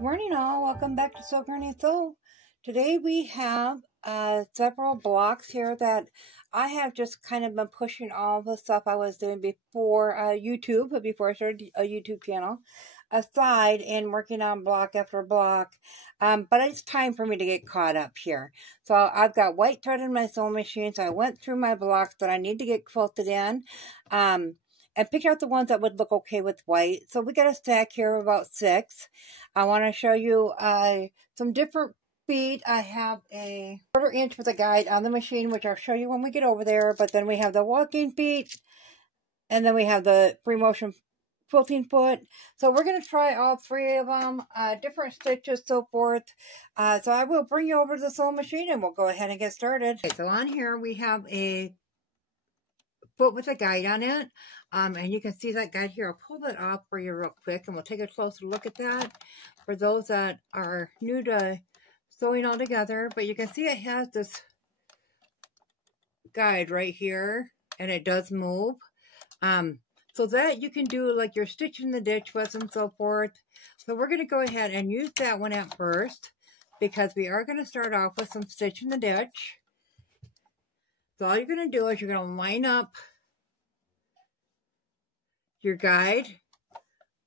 Morning all, welcome back to Sew Granny Sew. Today we have several blocks here that I have just kind of been pushing all the stuff I was doing before YouTube, before I started a YouTube channel, aside and working on block after block. But it's time for me to get caught up here. So I've got white thread in my sewing machine, so I went through my blocks that I need to get quilted in. And picked out the ones that would look okay with white. So we got a stack here of about 6. I want to show you some different feet. I have a 1/4 inch with a guide on the machine, which I'll show you when we get over there. But then we have the walking feet, and then we have the Freemotion quilting foot. So we're going to try all 3 of them, different stitches, so forth. So I will bring you over to the sewing machine, and we'll go ahead and get started. Okay, so on here we have a foot with a guide on it. And you can see that guide here. I'll pull that off for you real quick, and we'll take a closer look at that for those that are new to sewing all together. But you can see it has this guide right here, and it does move. So that you can do like your stitch in the ditch with and so forth. So we're going to go ahead and use that one at first, because we are going to start off with some stitch in the ditch. So all you're going to do is you're going to line up your guide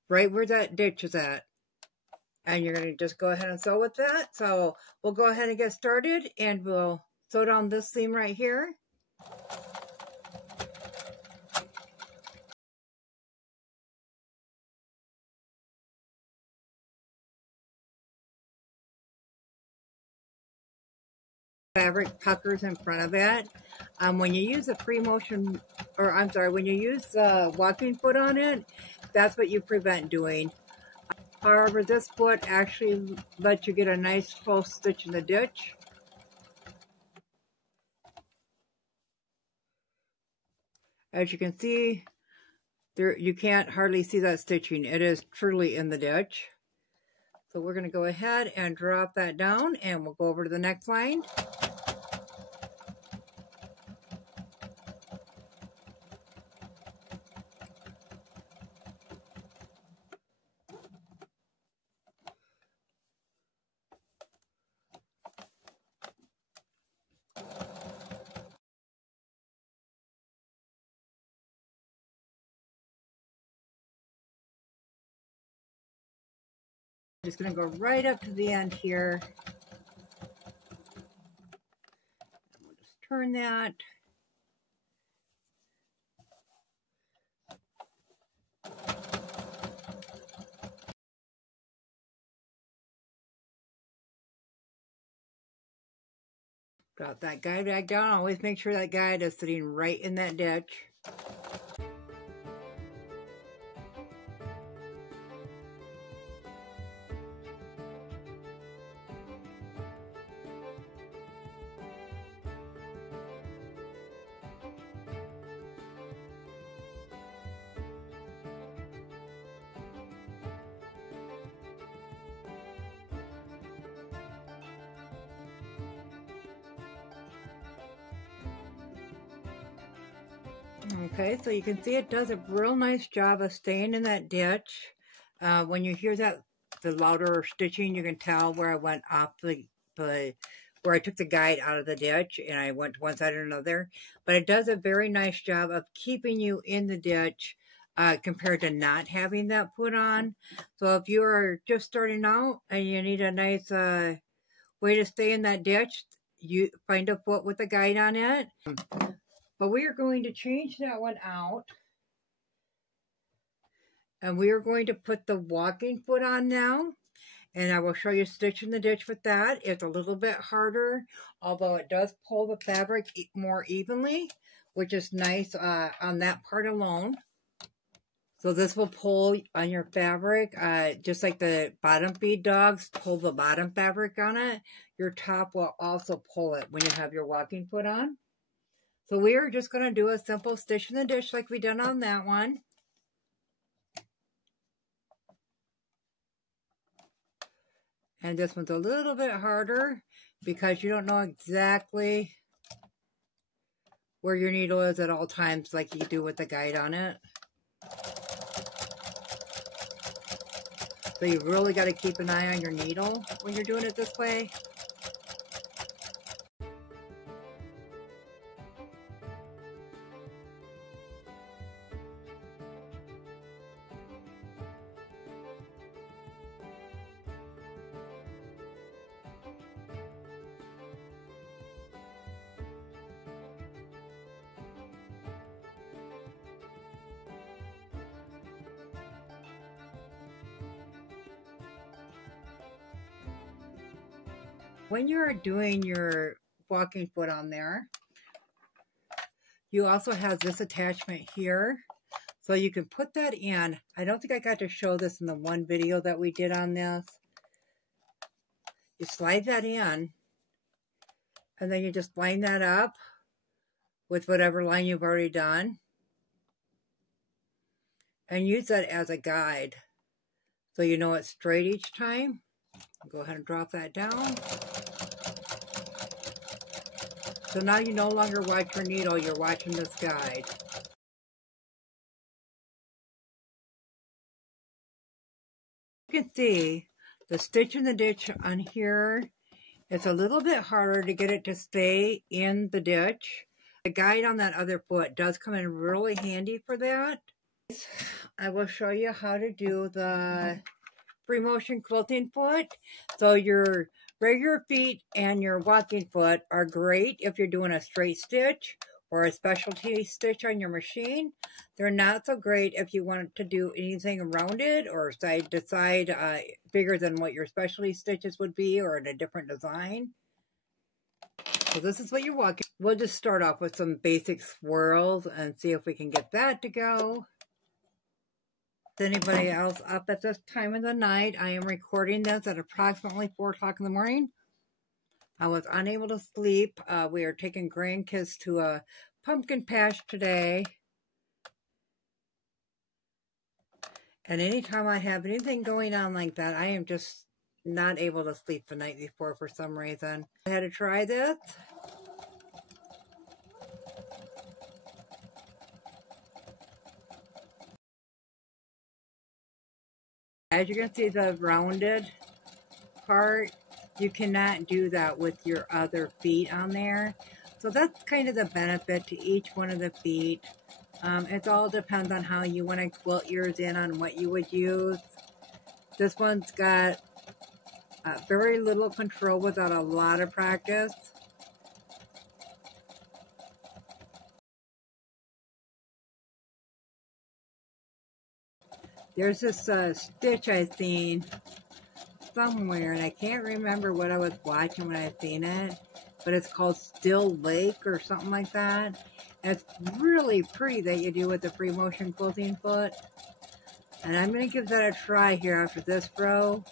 right where that ditch is at, and you're going to just go ahead and sew with that. So we'll go ahead and get started, and we'll sew down this seam right here. Fabric puckers in front of it. When you use a Freemotion, or I'm sorry, when you use the walking foot on it, that's what you prevent doing. However, this foot actually lets you get a nice close stitch in the ditch. As you can see, there you can't hardly see that stitching. It is truly in the ditch. So we're going to go ahead and drop that down, and we'll go over to the next line. Just going to go right up to the end here. We'll just turn that. Drop that guide back down. Always make sure that guide is sitting right in that ditch. Okay, so you can see it does a real nice job of staying in that ditch. When you hear that, the louder stitching, you can tell where I went off where I took the guide out of the ditch and I went to one side or another. But it does a very nice job of keeping you in the ditch compared to not having that foot on. So if you are just starting out and you need a nice way to stay in that ditch, you find a foot with a guide on it. But we are going to change that one out. And we are going to put the walking foot on now. And I will show you stitch in the ditch with that. It's a little bit harder, although it does pull the fabric more evenly, which is nice on that part alone. So this will pull on your fabric, just like the bottom feed dogs pull the bottom fabric on it. Your top will also pull it when you have your walking foot on. So we are just going to do a simple stitch in the ditch like we done on that one. And this one's a little bit harder because you don't know exactly where your needle is at all times like you do with the guide on it. So you really got to keep an eye on your needle when you're doing it this way. When you're doing your walking foot on there, you also have this attachment here. So you can put that in. I don't think I got to show this in the one video that we did on this. You slide that in, and then you just line that up with whatever line you've already done. And use that as a guide. So you know it's straight each time. Go ahead and drop that down. So now you no longer watch your needle, you're watching this guide. You can see the stitch in the ditch on here. It's a little bit harder to get it to stay in the ditch. The guide on that other foot does come in really handy for that. I will show you how to do the Freemotion quilting foot. So your regular feet and your walking foot are great if you're doing a straight stitch or a specialty stitch on your machine. They're not so great if you want to do anything around it or side to side bigger than what your specialty stitches would be or in a different design. So this is what you're walking. We'll just start off with some basic swirls and see if we can get that to go. Is anybody else up at this time of the night? I am recording this at approximately 4 o'clock in the morning. I was unable to sleep. We are taking grandkids to a pumpkin patch today. And anytime I have anything going on like that, I am just not able to sleep the night before for some reason. I had to try this. As you can see, the rounded part, you cannot do that with your other feet on there. So that's kind of the benefit to each one of the feet. It all depends on how you want to quilt yours in on what you would use. This one's got very little control without a lot of practice. There's this stitch I've seen somewhere, and I can't remember what I was watching when I seen it, but it's called Still Lake or something like that. And it's really pretty that you do with the Freemotion quilting foot. And I'm going to give that a try here after this row.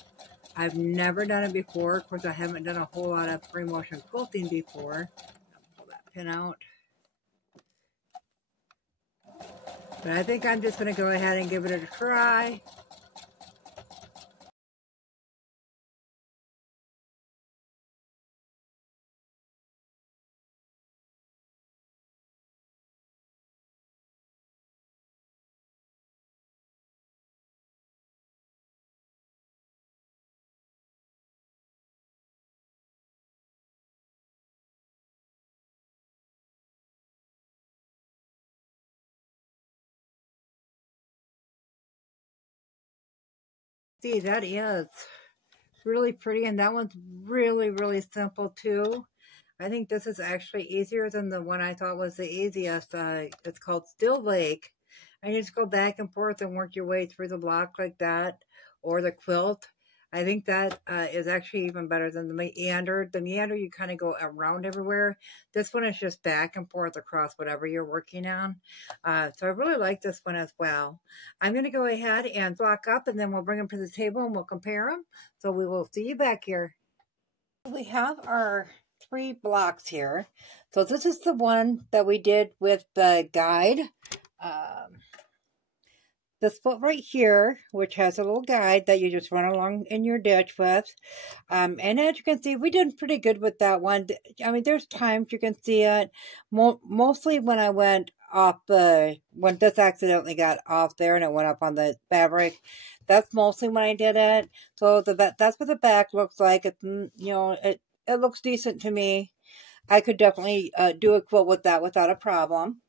I've never done it before. Of course, I haven't done a whole lot of Freemotion quilting before. I'll pull that pin out. But I think I'm just going to go ahead and give it a try. See, that is really pretty, and that one's really simple too. I think this is actually easier than the one I thought was the easiest. It's called Still Lake, and you just go back and forth and work your way through the block like that, or the quilt. I think that is actually even better than the meander. The meander, you kind of go around everywhere. This one is just back and forth across whatever you're working on. So I really like this one as well. I'm going to go ahead and block up, and then we'll bring them to the table and we'll compare them. So we will see you back here. We have our 3 blocks here. So this is the one that we did with the guide. This foot right here, which has a little guide that you just run along in your ditch with. And as you can see, we did pretty good with that one. I mean, there's times you can see it. Mostly when I went off when this accidentally got off there and it went up on the fabric. That's mostly when I did it. So that's what the back looks like. It's, you know, it looks decent to me. I could definitely do a quilt with that without a problem.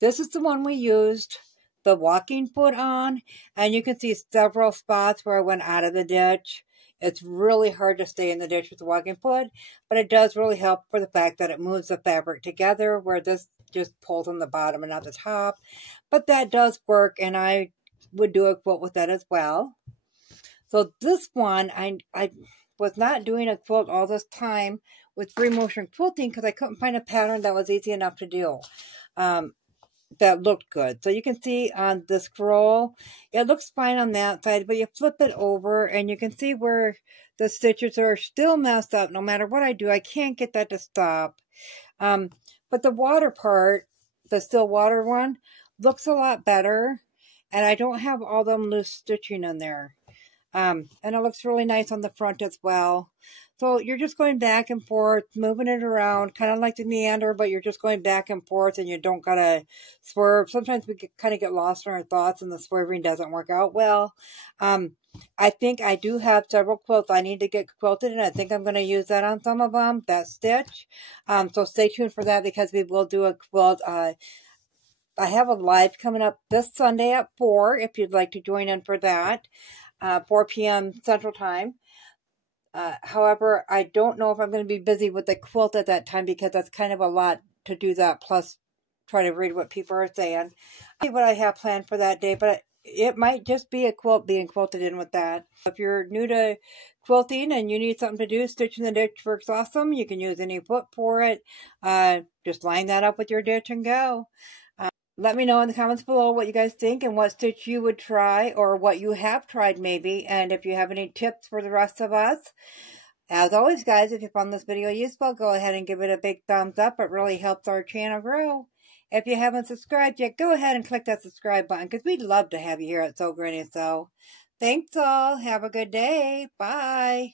This is the one we used the walking foot on, and you can see several spots where I went out of the ditch. It's really hard to stay in the ditch with the walking foot, but it does really help for the fact that it moves the fabric together, where this just pulls on the bottom and not the top. But that does work, and I would do a quilt with that as well. So this one, I was not doing a quilt all this time with Freemotion quilting because I couldn't find a pattern that was easy enough to do. That looked good. So you can see on the scroll, it looks fine on that side, but you flip it over and you can see where the stitches are still messed up. No matter what I do, I can't get that to stop. But the water part, the still water one, looks a lot better, and I don't have all them loose stitching in there. And it looks really nice on the front as well. So you're just going back and forth, moving it around, kind of like the meander, but you're just going back and forth and you don't gotta swerve. Sometimes we kind of get lost in our thoughts and the swerving doesn't work out well. I think I do have several quilts I need to get quilted, and I think I'm going to use that on some of them, that stitch. So stay tuned for that because we will do a quilt. I have a live coming up this Sunday at 4 if you'd like to join in for that. 4 p.m. Central Time. However, I don't know if I'm going to be busy with the quilt at that time because that's kind of a lot to do that, plus try to read what people are saying. I see what I have planned for that day, but it might just be a quilt being quilted in with that. If you're new to quilting and you need something to do, Stitch in the Ditch works awesome. You can use any foot for it. Just line that up with your ditch and go. Let me know in the comments below what you guys think and what stitch you would try or what you have tried maybe. And if you have any tips for the rest of us. As always, guys, if you found this video useful, go ahead and give it a big thumbs up. It really helps our channel grow. If you haven't subscribed yet, go ahead and click that subscribe button because we'd love to have you here at Sew Granny Sew. Thanks all. Have a good day. Bye.